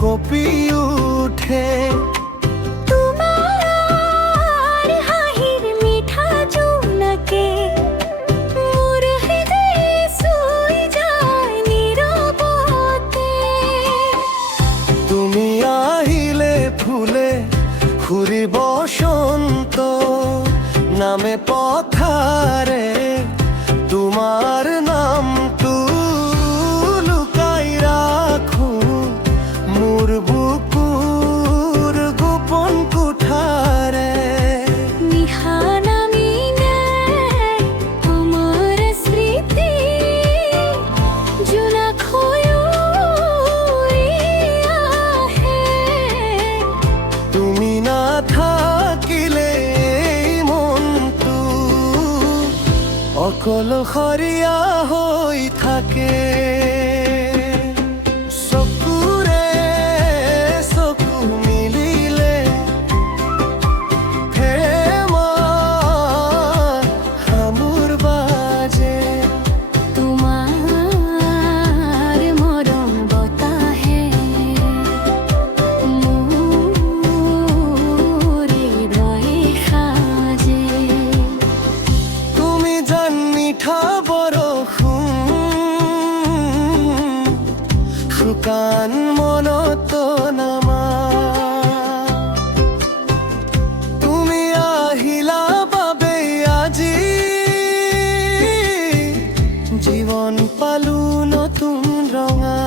Copy উঠে। তোমার হাহির মিঠা জোনাকে মোর হৃদয়ে শুই যায় নীরবতে। তুমি আহিলে ফুলে ঘুরি বসন্ত নামে পথারে তোমার নামটো লুকাই রাখো মোর বুকুর গোপন কুঠারে। নিহানামি নেয় আমার স্মৃতি জোনাক হয়ে আহে। তুমি না থাকিলে এই মনটো অকলশৰীয়া হৈ থাকে। চকুৰে চকু মিলিলে প্ৰেমৰ সামোৰ বাজে। তোমার মরম বতাহে মোর হৃদয়ে সাজে। তুমি জান মিঠা বৰষুণ শুকান মনত নামা। তুমি আহিলা বাবে আজি জীৱন পালো নতুন ৰঙা।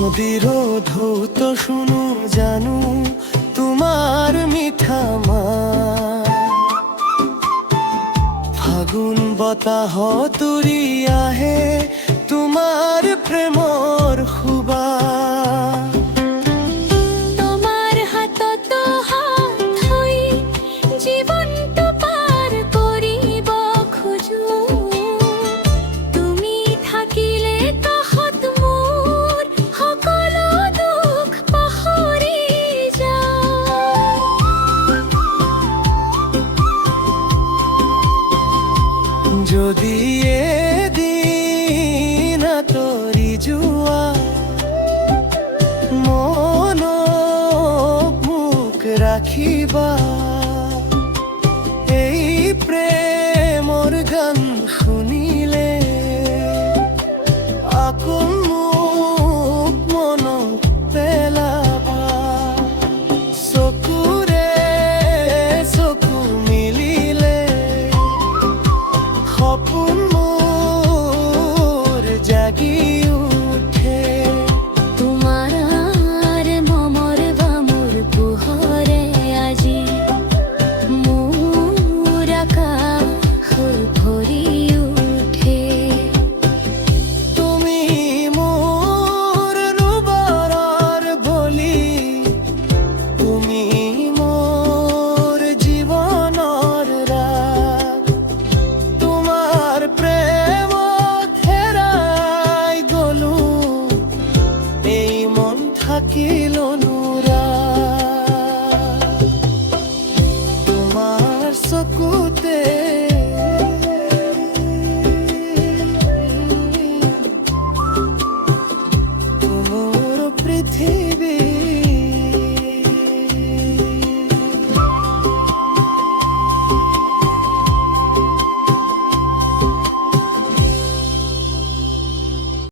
নদীর ধৌত শুনো জানো তোমার মিঠা মাত। ফাগুন বতাহ তুৰি আহে তোমাৰ প্ৰেমৰ সুবাস। তোমার হাতত হাত থৈ জীৱনটো পাৰ কৰিব খোজো। তুমি থাকিলে কাষত মোৰ সকলো দুখ পাহৰি যাওঁ। যদি এদিন আঁতৰি যোৱা মনত মোক ৰাখিবা। এই প্ৰেমৰ গান শুনিলে আকৌ মোক মনত পেলাবা। চকুৰে চকু মিলিলে সপোন মোৰ জাগি উঠে। তোমার মমৰ বামুৰ পোহৰে আজি মোৰ আকাশ ভৰি উঠে। তুমি মোৰ ৰুবাৰৰ বলি, তুমি মোৰ জীৱনৰ ৰাগ। তোমাৰ প্ৰেমত হেৰাই গলো এই মন থাকিল অনুৰাগ। তোমাৰ চকুতে মোৰ পৃথিৱী